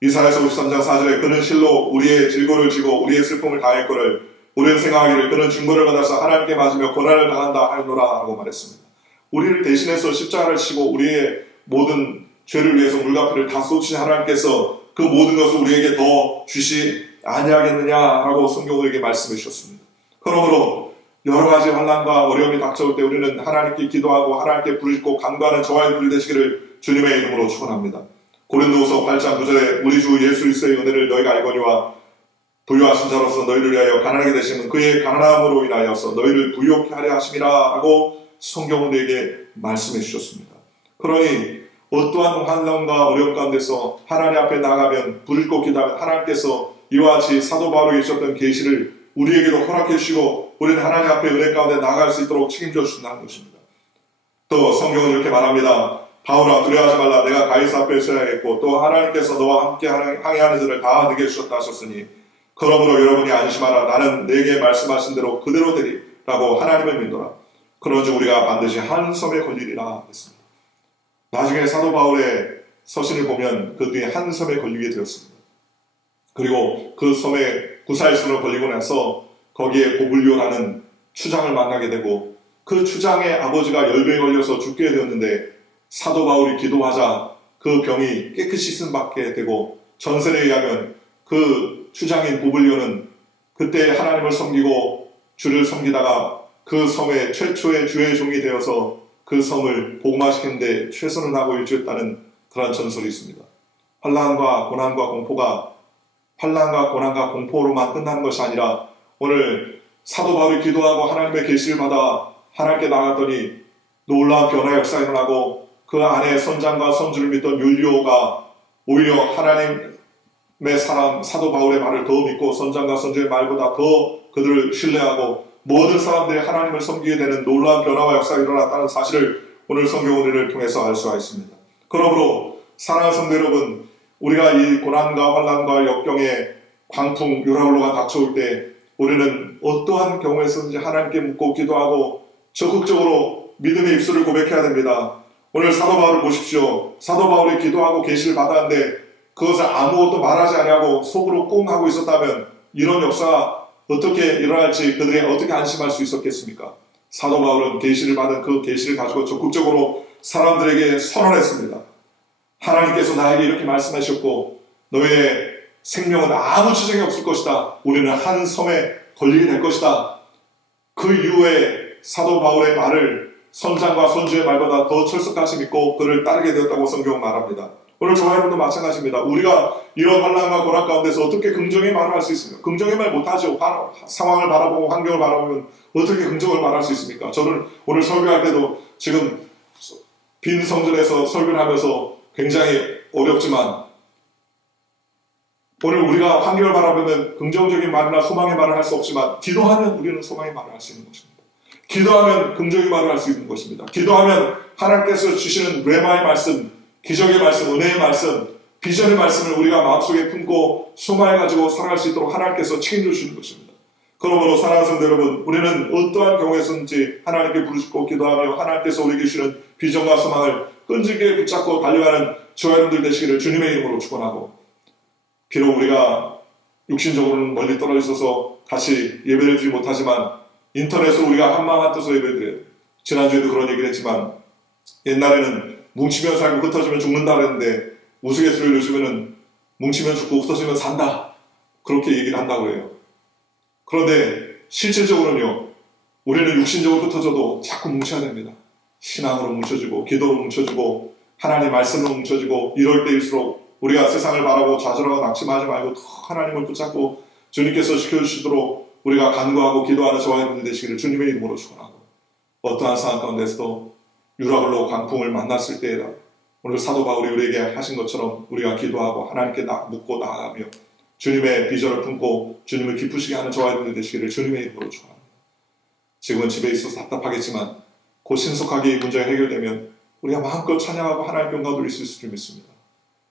이사야서 53장 4절에 그는 실로 우리의 질고를 지고 우리의 슬픔을 다했거늘 우리는 생각하기를 그는 증거를 받아서 하나님께 맞으며 고난을 당한다 하였노라 라고 말했습니다. 우리를 대신해서 십자가를 지고 우리의 모든 죄를 위해서 물값을 다 쏟으신 하나님께서 그 모든 것을 우리에게 더 주시 아니하겠느냐라고 성경에게 말씀해 주셨습니다. 그러므로 여러 가지 환난과 어려움이 닥쳐올 때 우리는 하나님께 기도하고 하나님께 부르짖고 간구하는 저와 여러분들 되시기를 주님의 이름으로 축원합니다. 고린도후서 8장 9절에 우리 주 예수 그리스도의 은혜를 너희가 알거니와 부유하신 자로서 너희를 위하여 가난하게 되심은 그의 가난함으로 인하여서 너희를 부유하게 하려 하심이라 라고 성경은 우리에게 말씀해 주셨습니다. 그러니 어떠한 환난과 어려움 가운데서 하나님 앞에 나가면 부르짖고 기도하면 하나님께서 이와 같이 사도 바울에게 주셨던 계시를 우리에게도 허락해 주시고 우리는 하나님 앞에 은혜 가운데 나아갈 수 있도록 책임져 주신다는 것입니다. 또 성경은 이렇게 말합니다. 바울아 두려워하지 말라. 내가 가이사 앞에 서야겠고 또 하나님께서 너와 함께 항해하는 자를 다 너게 주셨다 하셨으니 그러므로 여러분이 안심하라. 나는 내게 말씀하신 대로 그대로 되리라고 하나님을 믿노라. 그런즉 우리가 반드시 한 섬에 걸리리라 했습니다. 나중에 사도 바울의 서신을 보면 그 뒤에 한 섬에 걸리게 되었습니다. 그리고 그 섬에 구사일선으로 걸리고 나서 거기에 보블리오라는 추장을 만나게 되고 그 추장의 아버지가 열병에 걸려서 죽게 되었는데 사도 바울이 기도하자 그 병이 깨끗이 씻음받게 되고 전설에 의하면 그 추장인 보블리오는 그때 하나님을 섬기고 주를 섬기다가 그 섬의 최초의 주의 종이 되어서 그 섬을 복음화시키는데 최선을 다하고 일조했다는 그런 전설이 있습니다. 환난과 고난과 공포가 환난과 고난과 공포로만 끝나는 것이 아니라 오늘 사도 바울이 기도하고 하나님의 계시를 받아 하나님께 나갔더니 놀라운 변화 역사가 일어나고 그 안에 선장과 선주를 믿던 율리오가 오히려 하나님의 사람 사도 바울의 말을 더 믿고 선장과 선주의 말보다 더 그들을 신뢰하고 모든 사람들이 하나님을 섬기게 되는 놀라운 변화와 역사가 일어났다는 사실을 오늘 성경 은혜를 통해서 알 수가 있습니다. 그러므로 사랑하는 성도 여러분, 우리가 이 고난과 환난과 역경의 광풍, 유라굴로가 닥쳐올 때 우리는 어떠한 경우에서든지 하나님께 묻고 기도하고 적극적으로 믿음의 입술을 고백해야 됩니다. 오늘 사도 바울을 보십시오. 사도 바울이 기도하고 계시를 받았는데 그것을 아무것도 말하지 아니하고 속으로 꿍 하고 있었다면 이런 역사가 어떻게 일어날지 그들이 어떻게 안심할 수 있었겠습니까? 사도 바울은 계시를 받은 그 계시를 가지고 적극적으로 사람들에게 선언했습니다. 하나님께서 나에게 이렇게 말씀하셨고 너의 생명은 아무 지장이 없을 것이다. 우리는 한 섬에 걸리게 될 것이다. 그 이후에 사도 바울의 말을 선장과 선주의 말보다 더 철석같이 믿고 그를 따르게 되었다고 성경은 말합니다. 오늘 저와 여러분도 마찬가지입니다. 우리가 이런 환난과 고난 가운데서 어떻게 긍정의 말을 할 수 있습니까? 긍정의 말 못하죠. 상황을 바라보고 환경을 바라보면 어떻게 긍정을 말할 수 있습니까? 저는 오늘 설교할 때도 지금 빈 성전에서 설교를 하면서 굉장히 어렵지만 오늘 우리가 환경을 바라보면 긍정적인 말이나 소망의 말을 할 수 없지만 기도하면 우리는 소망의 말을 할 수 있는 것입니다. 기도하면 긍정의 말을 할 수 있는 것입니다. 기도하면 하나님께서 주시는 레마의 말씀, 기적의 말씀, 은혜의 말씀, 비전의 말씀을 우리가 마음속에 품고 소망해가지고 살아갈 수 있도록 하나님께서 책임져 주시는 것입니다. 그러므로 사랑하는 성도 여러분, 우리는 어떠한 경우에서든지 하나님께 부르짖고 기도하며 하나님께서 우리에게 주시는 비전과 소망을 끈질기게 붙잡고 달려가는 저와 여러분들 되시기를 주님의 이름으로 축원하고, 비록 우리가 육신적으로는 멀리 떨어져 있어서 같이 예배를 드리지 못하지만 인터넷으로 우리가 한마음 한뜻으로 예배를 드려요. 지난주에도 그런 얘기를 했지만 옛날에는 뭉치면 살고 흩어지면 죽는다 그랬는데 우스갯소리를 요즘에는 뭉치면 죽고 흩어지면 산다 그렇게 얘기를 한다고 해요. 그런데 실질적으로는요, 우리는 육신적으로 흩어져도 자꾸 뭉쳐야 됩니다. 신앙으로 뭉쳐지고 기도로 뭉쳐지고 하나님 말씀으로 뭉쳐지고 이럴 때일수록 우리가 세상을 바라고 좌절하고 낙심하지 말고 더 하나님을 붙잡고 주님께서 지켜주시도록 우리가 간구하고 기도하는 저와 여러분들 되시기를 주님의 이름으로 축원하고, 어떠한 상황 가운데서도 유라굴로 광풍을 만났을 때에다 오늘 사도 바울이 우리에게 하신 것처럼 우리가 기도하고 하나님께 묻고 나아가며 주님의 비전을 품고 주님을 기쁘시게 하는 저와 여러분들 되시기를 주님의 이름으로 축원합니다. 지금은 집에 있어서 답답하겠지만 곧 신속하게 이 문제가 해결되면 우리가 마음껏 찬양하고 하나님께 영광 돌릴 수 있을 줄 믿습니다.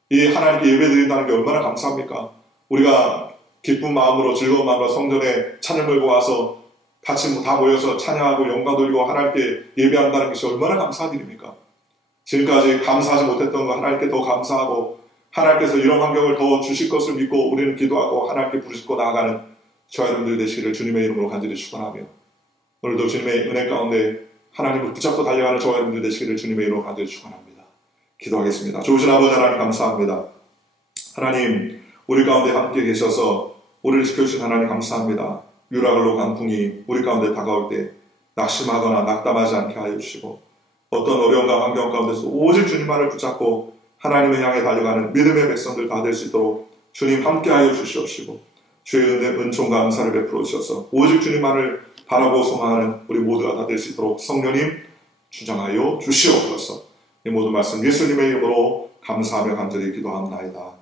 이 하나님께 예배드린다는 게 얼마나 감사합니까? 우리가 기쁜 마음으로 즐거운 마음으로 성전에 찬을 몰고 와서 같이 다 모여서 찬양하고 영광 돌리고 하나님께 예배한다는 것이 얼마나 감사한 일입니까? 지금까지 감사하지 못했던 거 하나님께 더 감사하고 하나님께서 이런 환경을 더 주실 것을 믿고 우리는 기도하고 하나님께 부르짖고 나아가는 저와 여러분들 되시기를 주님의 이름으로 간절히 축원하며 오늘도 주님의 은혜 가운데 하나님을 붙잡고 달려가는 저와 여러분들 되시기를 주님의 이름으로 간절히 축원합니다. 기도하겠습니다. 좋으신 아버지 하나님 감사합니다. 하나님 우리 가운데 함께 계셔서 우리를 지켜주신 하나님 감사합니다. 유라굴로 광풍이 우리 가운데 다가올 때 낙심하거나 낙담하지 않게 하여 주시고 어떤 어려움과 환경 가운데서 오직 주님만을 붙잡고 하나님을 향해 달려가는 믿음의 백성들 다 될 수 있도록 주님 함께하여 주시옵시고 주의 은총과 은사를 베풀어 주셔서 오직 주님만을 바라고 소망하는 우리 모두가 다 될 수 있도록 성령님 주장하여 주시옵소서. 이 모든 말씀 예수님의 이름으로 감사하며 간절히 기도합나이다.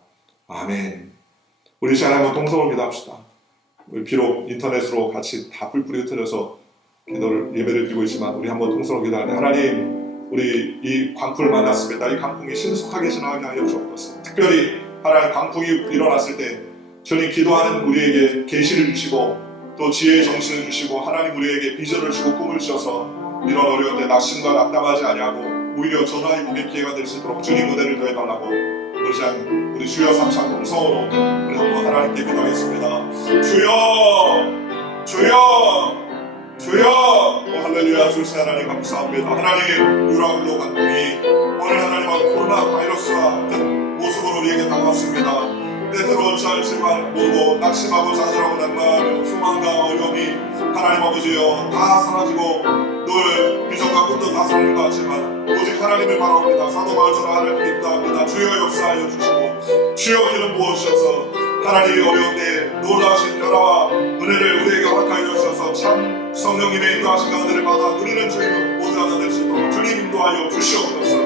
아멘. 우리 시간에 한번 통성을 기도합시다. 우리 비록 인터넷으로 같이 다 뿔뿔이 흩어져서 기도를 예배를 드리고 있지만 우리 한번 통성을 기도할 때 하나님 우리 이 광풍을 만났습니다. 이 광풍이 신속하게 지나가게 하여 주옵소서. 특별히 하나님 광풍이 일어났을 때 주님 기도하는 우리에게 계시를 주시고 또 지혜의 정신을 주시고 하나님 우리에게 비전을 주고 꿈을 주셔서 이런 어려운 때 낙심과 낙담하지 아니하고 오히려 전화의 복의 기회가 될 수 있도록 주님 은혜를 더해달라고 우리 주여 삼창 동성으로 우리 한번 하나님께 기도하겠습니다. 주여 주여 주여 할렐루야. 주신 하나님 감사합니다. 하나님 유라굴로 광풍이 오늘 하나님은 코로나 바이러스와 같은 모습으로 우리에게 다가왔습니다. 때때로 어찌할지만 모르고 낙심하고 좌절하고 낙마하며 소망과 어려움이 하나님 아버지여 다 사라지고 늘 비전과 꿈도 다 사라진 것 같지만 오직 하나님을 바라옵니다. 사도 바울처럼 하나님께 기도합니다. 주여 역사하여 주시고 주여 기름 부어주셔서 하나님이 어려운 때 놀라우신 변화와 은혜를 우리에게 허락하여 주셔서 참 성령님의 인도하신 가운데를 받아 누리는 저희 모두가 다 될 수 있도록 주님 인도하여 주시옵소서.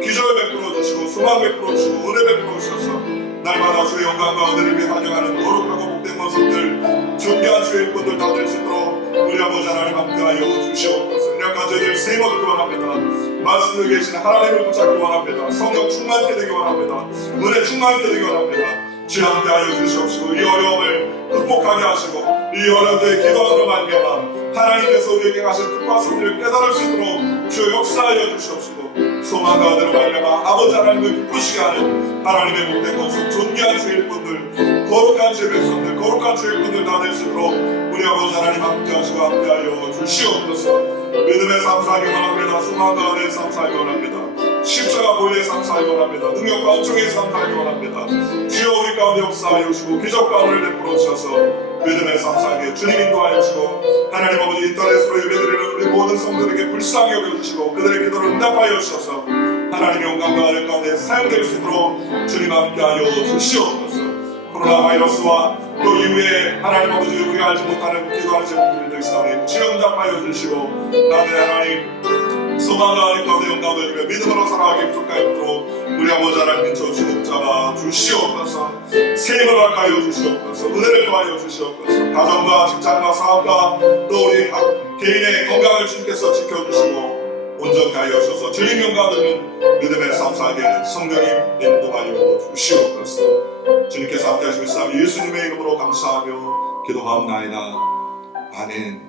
기절 베풀어 주시고 소망 베풀어 주시고 은혜 베풀어 주셔서 날마다 주의 영광 가운데를 위해 달려가는 거룩하고 복된 모습들 존귀한 주의 일꾼들 다 될 수 있도록 우리 아버지 하나님 함께하여 주시옵소서. 이런 저희들 세임을 원합니다. 말씀을 계신 하나님을 붙잡기 원합니다. 성령 충만케 되기 원합니다. 은혜 충만케 되기 원합니다. 주 함께하여 주시옵시고 이 어려움을 극복하게 하시고 이 어려운 때 기도하는 말미암아 하나님께서 우리에게 가신 특파선들을 깨달을 수 있도록 주 역사하여 주시옵시고 소망 가운데로 말미암아 아버지 하나님을 기쁘시게 하는 하나님의 복된 모습 존귀한 주의 일꾼들 거룩한 주의 백성들 거룩한 주의 일꾼들 다 될 수 있도록 우리 아버지 하나님 함께하시고 함께하여 주시옵소서. 믿음의 삶 살기 원합니다. 소망 가운데 삶 살기 원합니다. 십자가 보혈의 삶 살기 원합니다. 능력과 은총의 삶 살기 원합니다. 주여 우리 가운데 역사하여 주시고 기적과 은혜를 베풀어 주셔서 믿음의 삶 살게 주님 인도하여 주시고 하나님 아버지 인터넷으로 예배드리는 우리 모든 성도들에게 불쌍히 여겨주시고 그들의 기도를 응답하여 주셔서 하나님의 영광과 은혜 가운데 사용될 수 있도록 주님 함께하여 주시옵소서. 코로나 바이러스와 또 이후에 하나님 아버지 우리가 알지 못하는 기도하는 제목들을 있사오니 주여 응답하여 주시고 나는 하나님 소망과 하나님 가운데 영광을 드리며 믿음으로 살아가기 부족하였도록 우리 아버지 하나님 인쳐주시고 붙잡아 주시옵소서. 세임을 허락하여 주시옵소서. 은혜를 더하여 주시옵소서. 가정과 직장과 사업과 또 우리 각 개인의 건강을 주님께서 지켜주시고 온전케 하여 주셔서 주님 영광 드리는 믿음의 삶 살게 성령님 인도하여 주시옵소서. 주님께서 함께 하시고 있사오니 예수님의 이름으로 감사하며 기도하옵나이다. 아멘.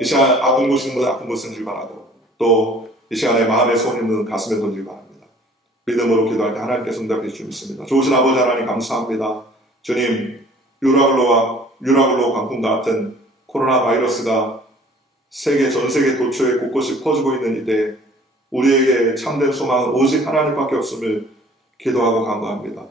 이 시간 아픈 곳인 분은 아픈 곳을 줄 바라고 또 이 시간에 마음의 소원 있는 가슴에 던지기 바랍니다. 믿음으로 기도할 때 하나님께서 응답해 주실 믿습니다. 좋으신 아버지 하나님 감사합니다. 주님 유라굴로 광풍 같은 코로나 바이러스가 전 세계 도처에 곳곳이 퍼지고 있는 이때 우리에게 참된 소망은 오직 하나님밖에 없음을 기도하고 간구합니다.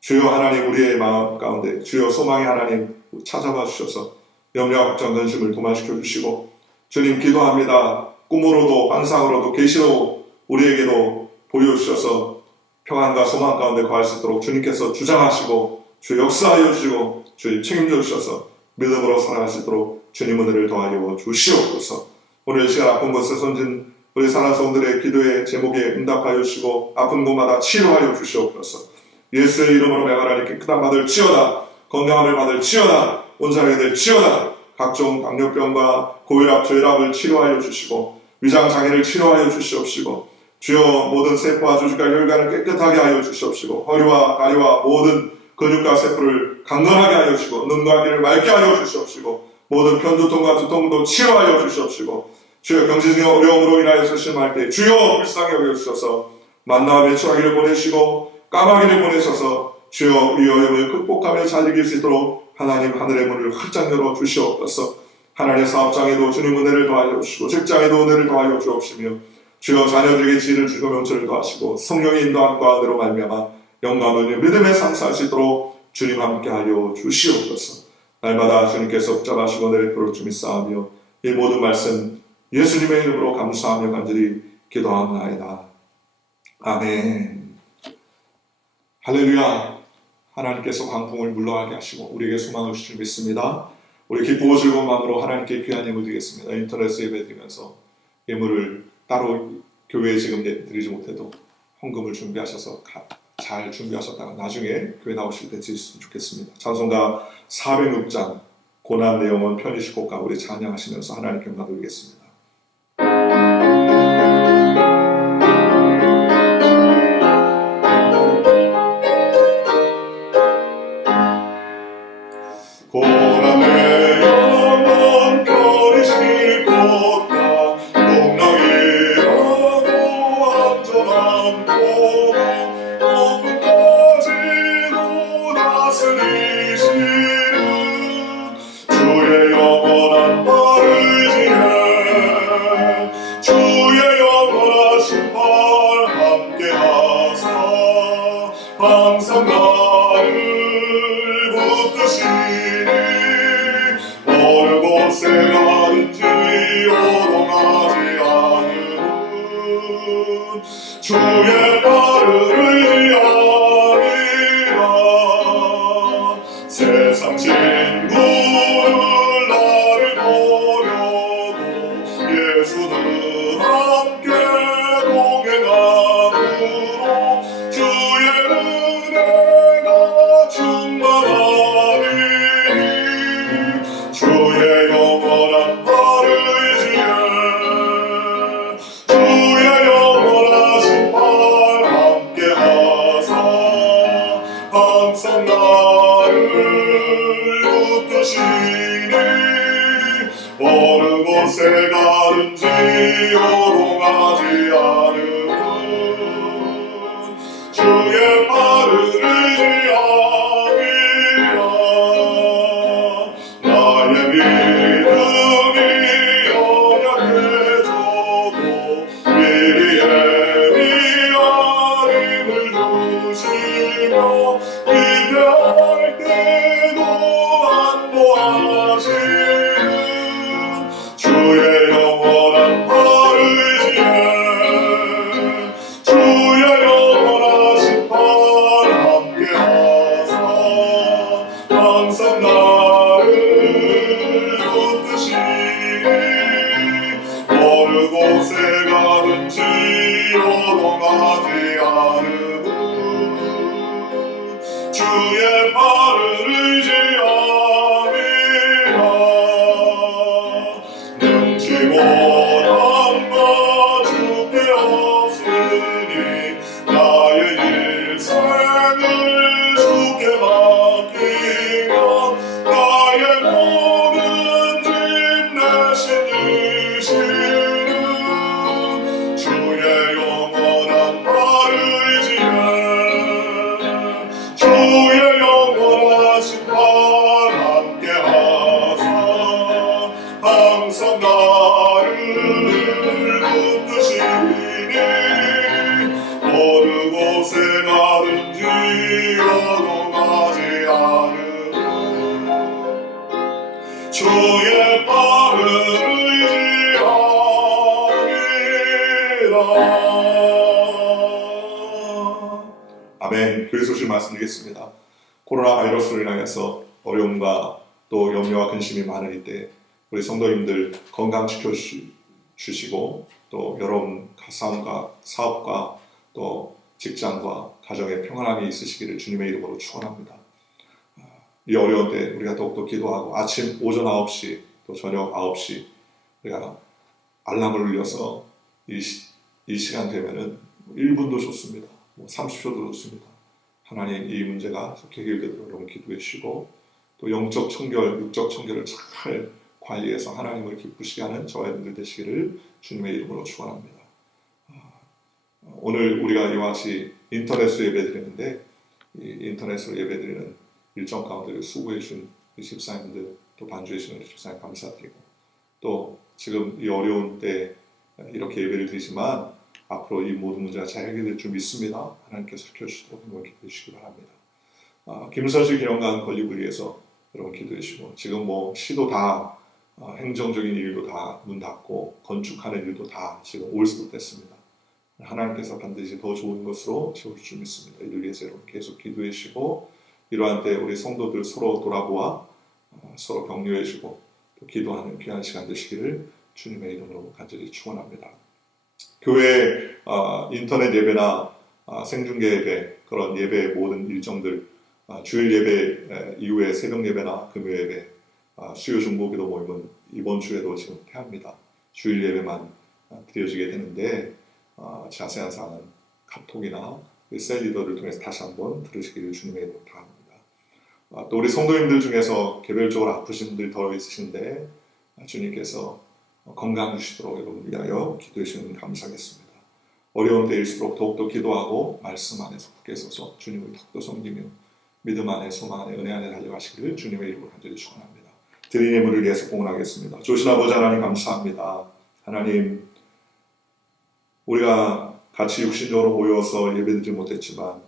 주여 하나님 우리의 마음 가운데 주여 소망의 하나님 찾아봐 주셔서 염려와 걱정 근심을 도말시켜 주시고 주님 기도합니다. 꿈으로도 환상으로도 계시로 우리에게도 보여주셔서 평안과 소망 가운데 거할 수 있도록 주님께서 주장하시고 주 역사하여 주시고 주님 책임져 주셔서 믿음으로 살아갈 수 있도록 주님 은혜를 더하여 주시옵소서. 오늘 이 시간 아픈 곳에 선진 우리 사랑하는 성들의 기도의 제목에 응답하여 주시고 아픈 곳마다 치료하여 주시옵소서. 예수의 이름으로 명하나니 깨끗한 받을 치어다, 건강함을 받을 치어다, 온전하게 될 치어다. 각종 당뇨병과 고혈압, 저혈압을 치료하여 주시고 위장 장애를 치료하여 주시옵시고 주여 모든 세포와 조직과 혈관을 깨끗하게 하여 주시옵시고 허리와 다리와 모든 근육과 세포를 강건하게 하여 주시고 눈과 귀를 맑게 하여 주시옵시고 모든 편두통과 두통도 치료하여 주시옵시고 주여 경제적인 어려움으로 인하여서 심할 때 주여 불쌍히 여겨주셔서 만나와 매출하기를 보내시고 까마귀를 보내셔서 주여 우리 어려움을 극복하며 잘 이길 수 있도록 하나님 하늘의 문을 활짝 열어 주시옵소서. 하나님의 사업장에도 주님 은혜를 더하여 주시고 직장에도 은혜를 더하여 주옵시며 주여 자녀들에게 지혜를 주시고 명철을 더하시고 성령의 인도함과 은혜로 말미암아 영광을 믿음에 상사할 수 있도록 주님 함께하여 주시옵소서. 날마다 주님께서 붙잡아시고 내리도록 주님 쌓으며 이 모든 말씀 예수님의 이름으로 감사하며 간절히 기도합나이다. 아멘. 할렐루야. 하나님께서 광풍을 물러가게 하시고 우리에게 소망을 주실 줄 믿습니다. 우리 기쁘고 즐거운 마음으로 하나님께 귀한 예물 드리겠습니다. 인터넷에 예배 드리면서 예물을 따로 교회에 지금 드리지 못해도 헌금을 준비하셔서 잘 준비하셨다가 나중에 교회 나오실 때 드리셨으면 좋겠습니다. 찬송가 406장 고난 내 영혼 편히 쉬고 가 우리 찬양하시면서 하나님께 영광 드리겠습니다. 고난 내 영혼 편히 쉴 곳과 동락이라도 안전한 곳 어둠까지도 다스리시는 주의 영원한 발을 지혜 주의 영원하신 발 함께하사 항상 나를 붙드시니 어느 곳에 가든지 요동하지 않는 주의 발을 의지하리라. 세상 친구들 나를 버려도 예수는 함께 동행함으로 주의 은혜가 충만하리니 주의 영원한 발을 의지해 주의 영원하신 발 함께하사 항상 나를 붙드시니 어느 곳에 가든지 요동하지 않으면 주의 발을 의지함이라. 나의 믿음이 연약해져도 미리 예비한 힘을 주시며 위대할 때도 안보하시는 주의 영원한 발을 의지해 주의 영원하신 발 함께하사 항상 나를 붙드시니 어느 곳에 가든지 요동하지 않으면 주의 발을 의지함이라. 능치 못한 바 주께 없으니 나의 일생을 주께 맡기며 나의 모든 짐 대신 지시는 주의 영원한 발을 의지해 주의 영원하신 발 함께하사 항상 나를 붙드시니 어느 곳에 가든지 요동하지 않으면 주의 발을 의지하리라. 아멘. 교회 소식 말씀드리겠습니다. 코로나 바이러스로 인하여서 어려움과 또 염려와 근심이 많을 때 우리 성도님들 건강 지켜주시고 주시고 또 여러분 삶과 사업과 또 직장과 가정에 평안함이 있으시기를 주님의 이름으로 축원합니다. 이 어려운 때 우리가 더욱더 기도하고 아침 오전 9시 또 저녁 9시 우리가 알람을 울려서 이 시간 되면은 1분도 좋습니다. 30초도 좋습니다. 하나님 이 문제가 해결되도록 여러분 기도해 주시고 또 영적 청결, 육적 청결을 잘 관리해서 하나님을 기쁘시게 하는 저와 여러분들 되시기를 주님의 이름으로 축원합니다. 오늘 우리가 이와 같이 인터넷으로 예배드리는데 이 인터넷으로 예배드리는 일정 가운데 수고해 주신 집사님들 또 반주해 주시는 집사님 감사드리고 또 지금 이 어려운 때 이렇게 예배를 드리지만 앞으로 이 모든 문제가 잘 해결될 줄 믿습니다. 하나님께서 지켜주시도록 여러분 기도해 주시기 바랍니다. 김선실 기념관 건립을 위해서 여러분 기도해 주시고 지금 시도 다 행정적인 일도 다 문 닫고 건축하는 일도 다 지금 올 수도 됐습니다. 하나님께서 반드시 더 좋은 것으로 채워줄 줄 믿습니다. 이를 위해서 여러분 계속 기도해 주시고 이러한 때 우리 성도들 서로 돌아보아 서로 격려해 주고 또 기도하는 귀한 시간 되시기를 주님의 이름으로 간절히 축원합니다. 교회 인터넷 예배나 생중계 예배 그런 예배의 모든 일정들 주일 예배 이후에 새벽 예배나 금요 예배 수요 중보기도 모임은 이번 주에도 지금 폐합니다. 주일 예배만 드려지게 되는데 자세한 사항은 카톡이나 셀 리더를 통해서 다시 한번 들으시기를 주님의 이름으로 바랍니다. 또 우리 성도님들 중에서 개별적으로 아프신 분들이 더 있으신데 주님께서 건강 주시도록 여러분 위하여 기도해 주시면 감사하겠습니다. 어려운 때일수록 더욱더 기도하고 말씀 안에서 굳게 서서 주님을 더욱더 섬기며 믿음 안에 소망 안에 은혜 안에 달려가시기를 주님의 이름으로 간절히 축원합니다. 드린 예물을 위해서 공헌하겠습니다. 조신 아버지 하나님 감사합니다. 하나님 우리가 같이 육신적으로 모여서 예배드리지 못했지만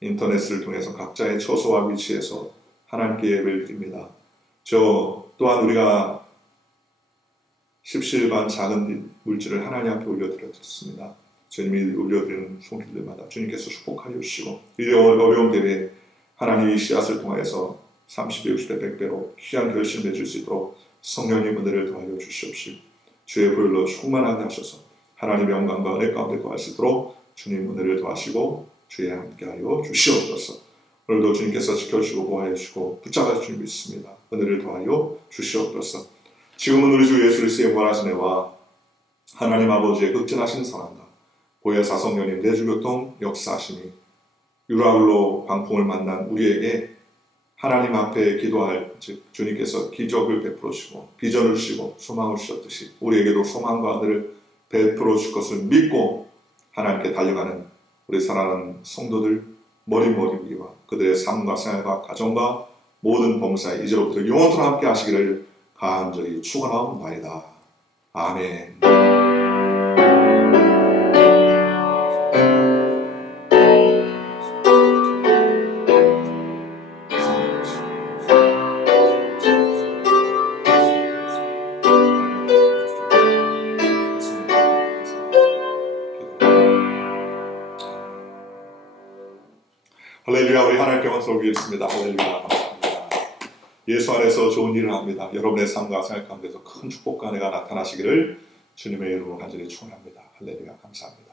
인터넷을 통해서 각자의 처소와 위치에서 하나님께 예배를 드립니다. 저 또한 우리가 십시일반 작은 물질을 하나님 앞에 올려드렸습니다. 주님이 올려드리는 손길들마다 주님께서 축복하여 주시고 이 어려운 때에 하나님이 씨앗을 통하여서 30배, 60배, 100배로 귀한 결실을 맺을 수 있도록 성령님 은혜를 더하여 주시옵시고 주의 보혈로 충만하게 하셔서 하나님의 영광과 은혜 가운데 거할 수 있도록 주님 은혜를 더하시고 주의 함께하여 주시옵소서. 오늘도 주님께서 지켜주시고 보호하여 주시고 붙잡아 주실 줄 믿습니다. 은혜를 더하여 주시옵소서. 지금은 우리 주 예수 그리스도의 무한하신 은혜와 하나님 아버지의 극진하신 사랑과 보혜사 성령님 내주교통 역사하심이 유라굴로 광풍을 만난 우리에게 하나님 앞에 기도할 즉 주님께서 기적을 베풀어 주시고 비전을 주시고 소망을 주셨듯이 우리에게도 소망과 은혜를 베풀어 줄 것을 믿고 하나님께 달려가는 우리 사랑하는 성도들 머리머리 위와 그들의 삶과 생활과 가정과 모든 범사에 이제로부터 영원토록 함께 하시기를 간절히 축원하옵나이다. 아멘. 할렐루야. 우리 하나님께 영광을 올리겠습니다. 할렐루야. 감사합니다. 예수 안에서 좋은 일을 합니다. 여러분의 삶과 생활 가운데서 큰 축복과 은혜가 나타나시기를 주님의 이름으로 간절히 축원합니다. 할렐루야. 감사합니다.